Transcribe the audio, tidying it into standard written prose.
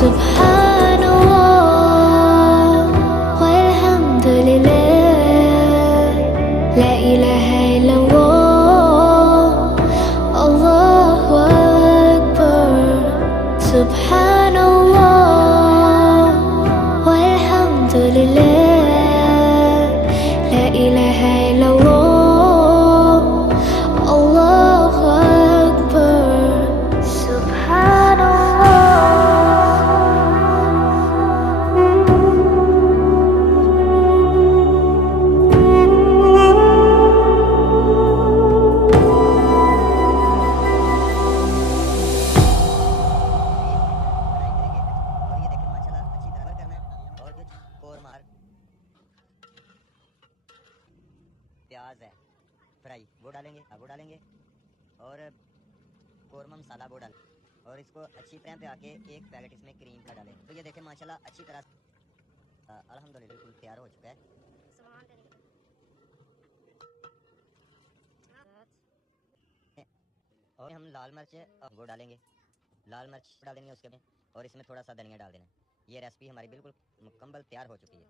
Subhanallah walhamdulillah, la ilaha illallah, Allahu Akbar. Subhanallah walhamdulillah, la ilaha illallah, Allahu Akbar. Subhanallah. प्याज है fry वो डालेंगे, वो डालेंगे और कौरमा मसाला वो डालें और इसको अच्छी तरह पे आके एक पैकेट इसमें क्रीम का डालें। तो ये देखें माशाल्लाह अच्छी तरह अल्हम्दुलिल्लाह बिल्कुल तैयार हो चुका है। और हम लाल मिर्च वो डालेंगे, लाल मिर्च डालेंगे उसके में और इसमें थोड़ा सा धनिया डाल देना। ये रेसिपी हमारी बिल्कुल मुकम्मल तैयार हो चुकी है।